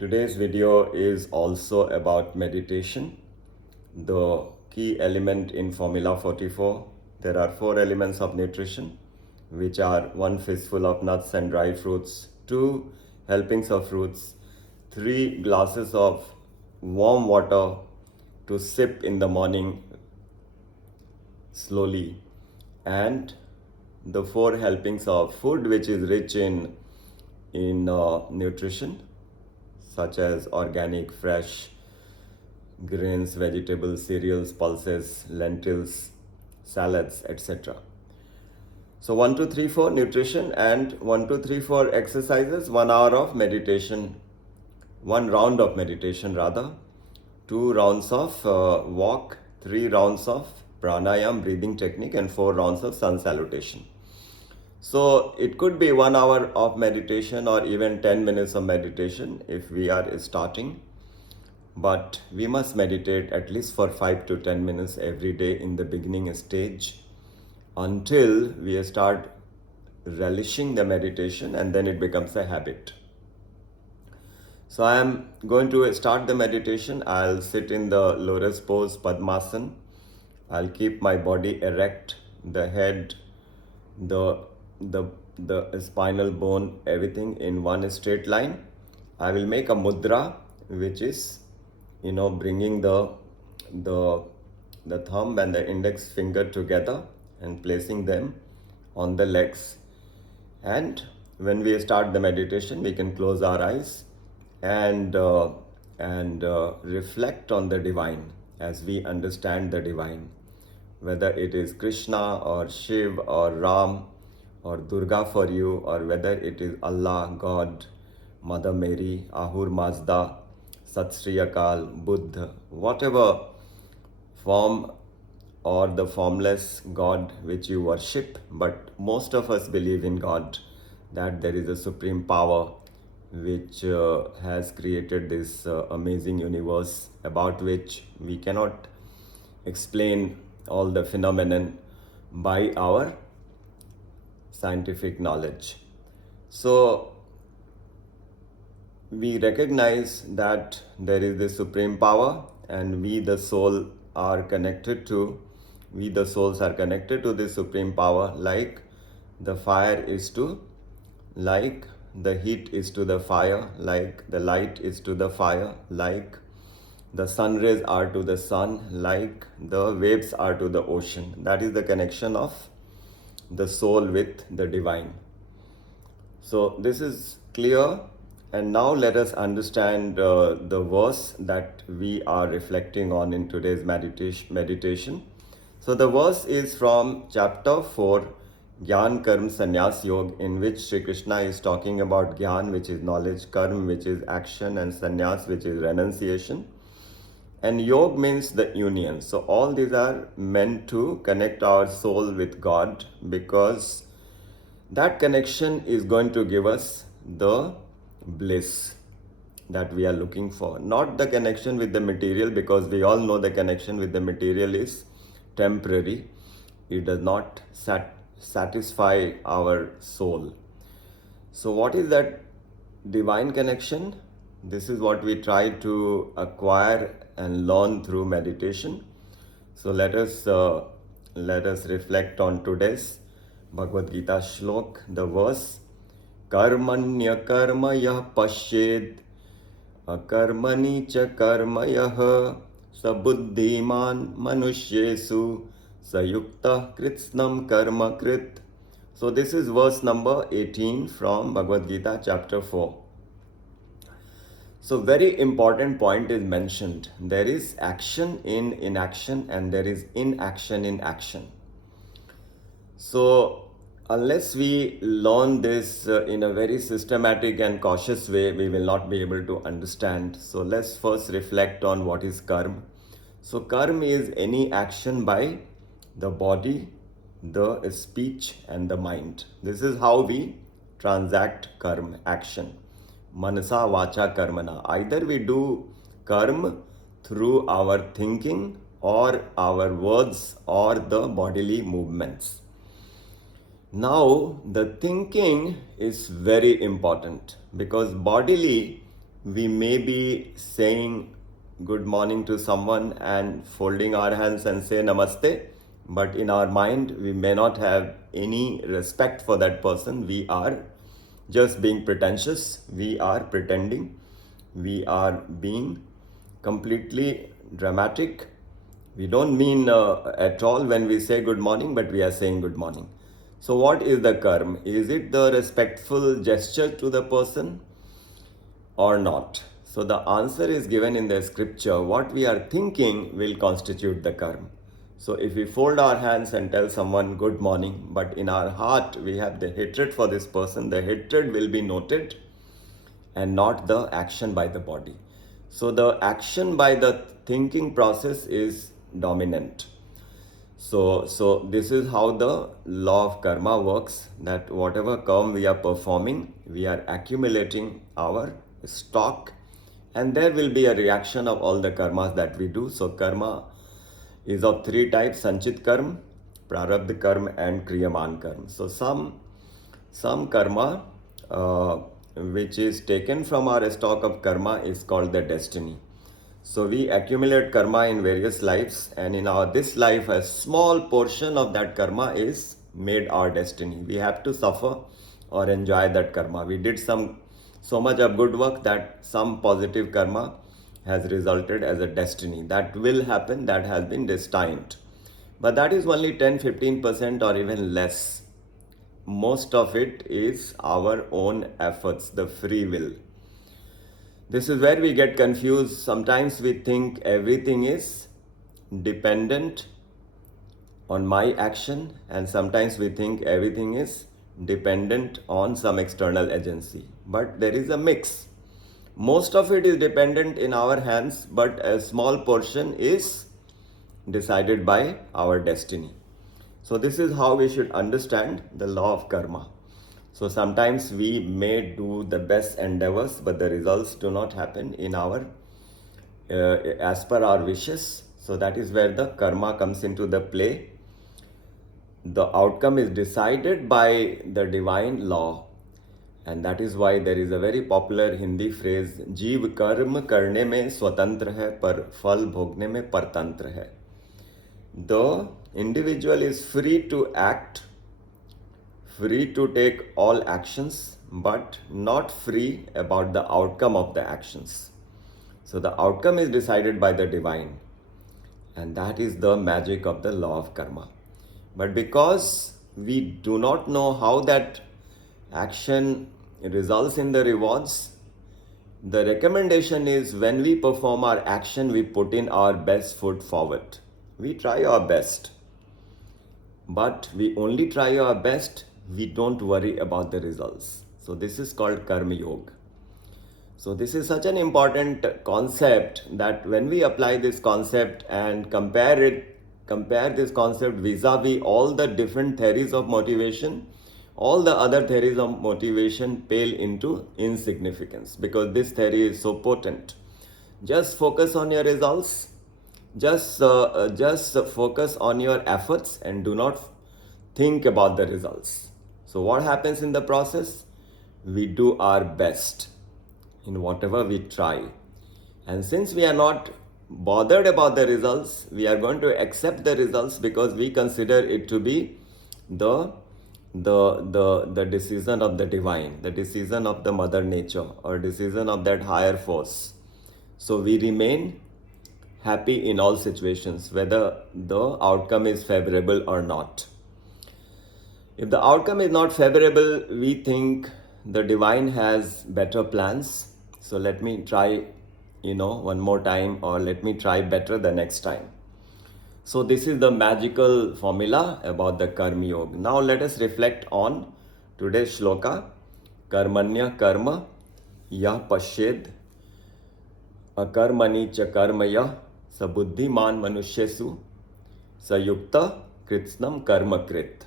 Today's video is also about meditation. The key element in Formula 44, there are 4 elements of nutrition, which are 1 fistful of nuts and dry fruits, 2 helpings of fruits, 3 glasses of warm water to sip in the morning slowly, and the 4 helpings of food which is rich in nutrition, such as organic, fresh grains, vegetables, cereals, pulses, lentils, salads, etc. So 1, 2, 3, 4 nutrition, and 1, 2, 3, 4 exercises, 1 hour of meditation, 1 round of meditation rather, 2 rounds of walk, 3 rounds of pranayam, breathing technique, and 4 rounds of sun salutation. So it could be 1 hour of meditation or even 10 minutes of meditation if we are starting. But we must meditate at least for 5 to 10 minutes every day in the beginning stage until we start relishing the meditation, and then it becomes a habit. So I am going to start the meditation. I'll sit in the lotus pose, Padmasana. I'll keep my body erect, the head, the spinal bone, everything in one straight line. I will make a mudra, which is, bringing the thumb and the index finger together and placing them on the legs. And when we start the meditation, we can close our eyes and reflect on the divine as we understand the divine, whether it is Krishna or Shiv or Ram or Durga for you, or whether it is Allah, God, Mother Mary, Ahur Mazda, Sat Sri Akal, Buddha, whatever form or the formless God which you worship. But most of us believe in God, that there is a supreme power which has created this amazing universe, about which we cannot explain all the phenomenon by our scientific knowledge. So we recognize that there is this supreme power, and we the souls are connected to this supreme power, like the fire is to, like the heat is to the fire, like the light is to the fire, like the sun rays are to the sun, like the waves are to the ocean. That is the connection of the soul with the divine. So this is clear, and now let us understand the verse that we are reflecting on in today's meditation. So the verse is from chapter 4, Gyan Karma Sannyas Yoga, in which Sri Krishna is talking about Gyan, which is knowledge, Karma, which is action, and Sannyas, which is renunciation. And Yoga means the union. So all these are meant to connect our soul with God, because that connection is going to give us the bliss that we are looking for. Not the connection with the material, because we all know the connection with the material is temporary. It does not satisfy our soul. So what is that divine connection? This is what we try to acquire and learn through meditation. So let us reflect on today's Bhagavad Gita shlok, the verse, karmaṇyakarma paśhyed, akarmaṇi sa buddhimān manuṣhyeṣhu, sa yuktaḥ kṛitsna-karma-kṛit. So this is verse number 18 from Bhagavad Gita chapter 4. So very important point is mentioned. There is action in inaction, and there is inaction in action. So unless we learn this in a very systematic and cautious way, we will not be able to understand. So let's first reflect on what is karma. So karma is any action by the body, the speech, and the mind. This is how we transact karma, action. Manasa vacha karmana. Either we do karma through our thinking or our words or the bodily movements. Now, the thinking is very important, because bodily we may be saying good morning to someone and folding our hands and say namaste, but in our mind we may not have any respect for that person. We are just being pretentious, we are pretending, we are being completely dramatic. We don't mean at all when we say good morning, but we are saying good morning. So what is the karma? Is it the respectful gesture to the person or not? So the answer is given in the scripture. What we are thinking will constitute the karma. So if we fold our hands and tell someone good morning, but in our heart we have the hatred for this person, the hatred will be noted and not the action by the body. So the action by the thinking process is dominant. So this is how the law of karma works, that whatever karma we are performing, we are accumulating our stock, and there will be a reaction of all the karmas that we do. So karma is of three types: sanchit karma, prarabdha karma, and kriyaman karma. So some karma which is taken from our stock of karma is called the destiny. So we accumulate karma in various lives, and in our this life a small portion of that karma is made our destiny. We have to suffer or enjoy that karma. We did so much of good work that some positive karma has resulted as a destiny. That will happen, that has been destined. But that is only 10-15% or even less. Most of it is our own efforts, the free will. This is where we get confused. Sometimes we think everything is dependent on my action, and sometimes we think everything is dependent on some external agency. But there is a mix. Most of it is dependent in our hands, but a small portion is decided by our destiny. So this is how we should understand the law of karma. So sometimes we may do the best endeavors, but the results do not happen in our as per our wishes. So that is where the karma comes into the play. The outcome is decided by the divine law, and that is why there is a very popular Hindi phrase, जीव कर्म करने में स्वतंत्र है पर फल भोगने में परतंत्र है. The individual is free to act, free to take all actions, but not free about the outcome of the actions. So the outcome is decided by the divine, and that is the magic of the law of karma. But because we do not know how that action results in the rewards, the recommendation is when we perform our action, we put in our best foot forward. We try our best, but we only try our best. We don't worry about the results. So this is called karma yoga. So this is such an important concept that when we apply this concept and compare this concept vis-a-vis all the different theories of motivation, all the other theories of motivation pale into insignificance, because this theory is so potent. Just focus on your results. Just focus on your efforts and do not think about the results. So what happens in the process? We do our best in whatever we try. And since we are not bothered about the results, we are going to accept the results because we consider it to be the decision of the divine, the decision of the mother nature, or decision of that higher force. So we remain happy in all situations, whether the outcome is favorable or not. If the outcome is not favorable, we think the divine has better plans. So let me try, one more time, or let me try better the next time. So this is the magical formula about the karma yoga. Now let us reflect on today's shloka. Karmaṇyakarma yah paśhyed akarmaṇi cha sa buddhimān manuṣhyeṣhu sa yuktaḥ kṛitsna-karma-kṛit.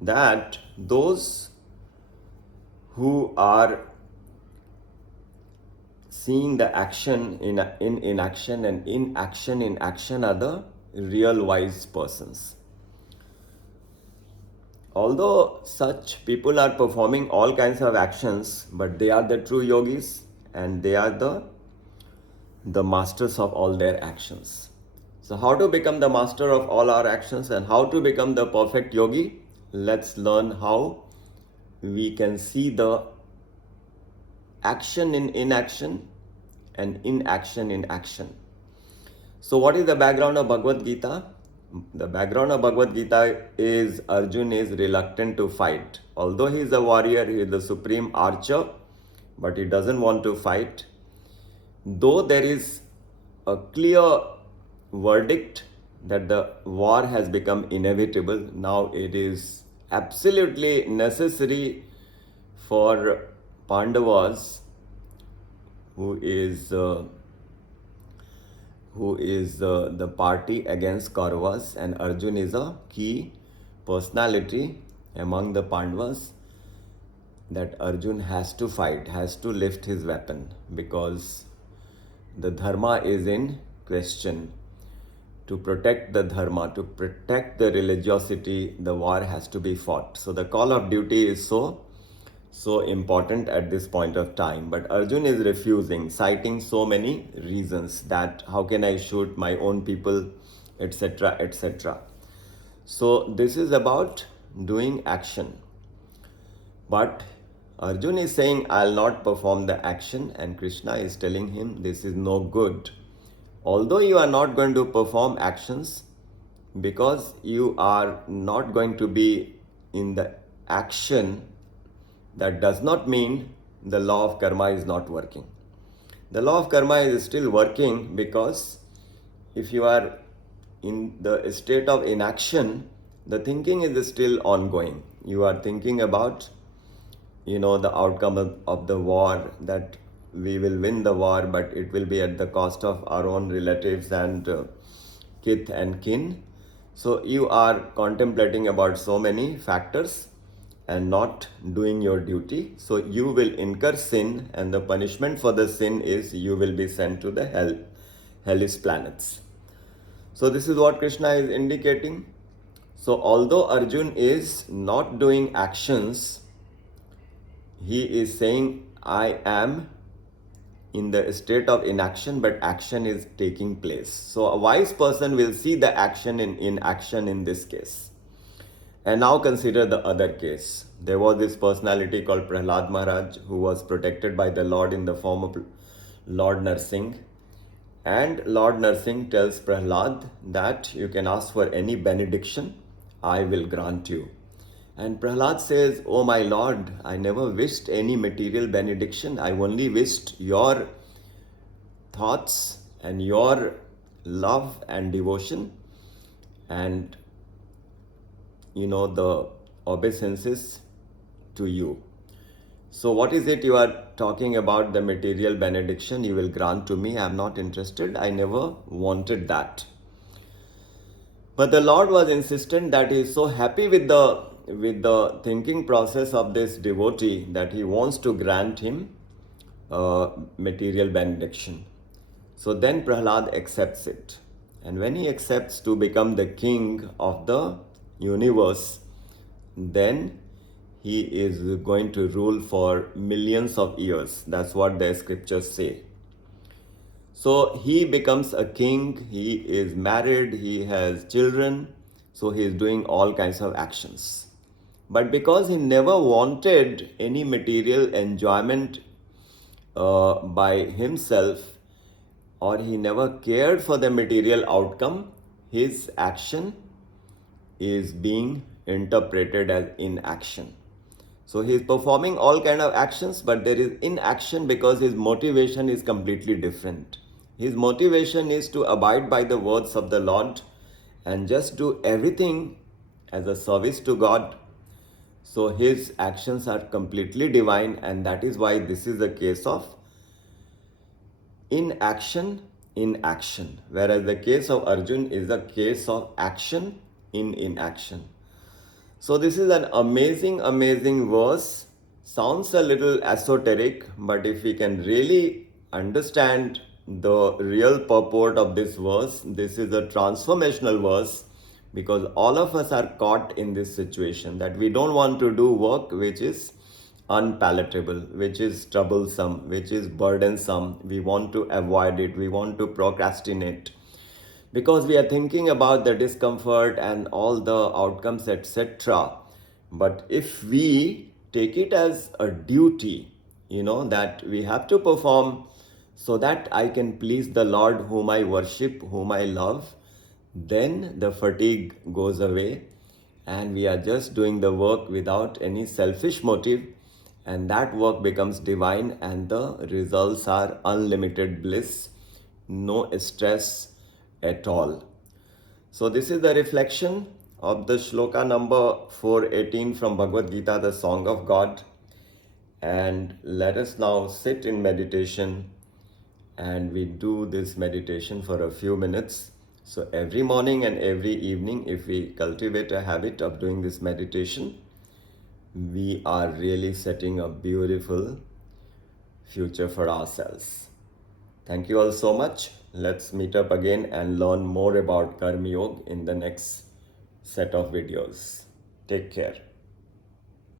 That those who are seeing the action in inaction and inaction in action are the real wise persons. Although such people are performing all kinds of actions, but they are the true yogis, and they are the masters of all their actions. So how to become the master of all our actions and how to become the perfect yogi? Let's learn how we can see the action in inaction and inaction in action. So what is the background of Bhagavad Gita? The background of Bhagavad Gita is Arjuna is reluctant to fight. Although he is a warrior, he is the supreme archer, but he doesn't want to fight. Though there is a clear verdict that the war has become inevitable, now it is absolutely necessary for Pandavas, who is the party against Kauravas, and Arjun is a key personality among the Pandavas, that Arjun has to fight, has to lift his weapon, because the dharma is in question. To protect the dharma, to protect the religiosity, the war has to be fought. So the call of duty is so important at this point of time. But Arjun is refusing, citing so many reasons that how can I shoot my own people, etc., etc. So this is about doing action. But Arjun is saying, I'll not perform the action, and Krishna is telling him this is no good. Although you are not going to perform actions, because you are not going to be in the action, that does not mean the law of karma is not working. The law of karma is still working, because if you are in the state of inaction, the thinking is still ongoing. You are thinking about, the outcome of the war, that we will win the war, but it will be at the cost of our own relatives and kith and kin. So you are contemplating about so many factors and not doing your duty. So you will incur sin, and the punishment for the sin is you will be sent to the hellish planets. So this is what Krishna is indicating. So although Arjun is not doing actions, he is saying, I am in the state of inaction, but action is taking place. So a wise person will see the action in inaction in this case. And now consider the other case. There was this personality called Prahlad Maharaj, who was protected by the Lord in the form of Lord Narsingh. And Lord Narsingh tells Prahlad that you can ask for any benediction, I will grant you. And Prahlad says, oh my Lord, I never wished any material benediction. I only wished your thoughts and your love and devotion and the obeisances to you. So what is it you are talking about, the material benediction you will grant to me? I am not interested. I never wanted that. But the Lord was insistent that he is so happy with the thinking process of this devotee that he wants to grant him material benediction. So then Prahlad accepts it. And when he accepts to become the king of the universe, then he is going to rule for millions of years. That's what the scriptures say. So he becomes a king, he is married, he has children, so he is doing all kinds of actions. But because he never wanted any material enjoyment by himself, or he never cared for the material outcome, his action is being interpreted as inaction. So he is performing all kind of actions, but there is inaction because his motivation is completely different. His motivation is to abide by the words of the Lord and just do everything as a service to God. So his actions are completely divine, and that is why this is a case of inaction in action, whereas the case of Arjun is a case of action in inaction. So this is an amazing verse. Sounds a little esoteric, but if we can really understand the real purport of this verse, this is a transformational verse, because all of us are caught in this situation that we don't want to do work which is unpalatable, which is troublesome, which is burdensome. We want to avoid it, we want to procrastinate because we are thinking about the discomfort and all the outcomes, etc. But if we take it as a duty, that we have to perform so that I can please the Lord whom I worship, whom I love, then the fatigue goes away and we are just doing the work without any selfish motive, and that work becomes divine and the results are unlimited bliss, no stress at all. So this is the reflection of the shloka number 418 from Bhagavad Gita, the Song of God. And let us now sit in meditation, and we do this meditation for a few minutes. So every morning and every evening, if we cultivate a habit of doing this meditation, we are really setting a beautiful future for ourselves. Thank you all so much. Let's meet up again and learn more about Karma Yoga in the next set of videos. Take care.